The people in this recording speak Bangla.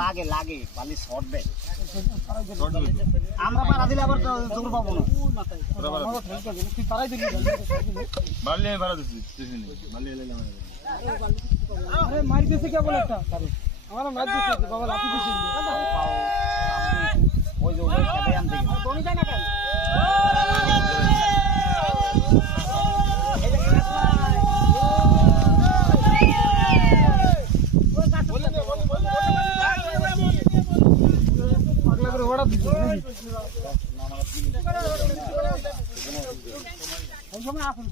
লাগে লাগে বালি শর্ট ব্যাগ আমরা পারা দিলে আবার জোর পাবো না বালি ভাড়া দিচ্ছি বালি এলে আরে মার দিছে কে বলে একটা আমার মার দিছে বাবা লাঠি দিছে ওই যে ওই খেতে আনতে কোনি যায় না কেন পাগলা করে ওড়া দিছে কোন সময় আসুন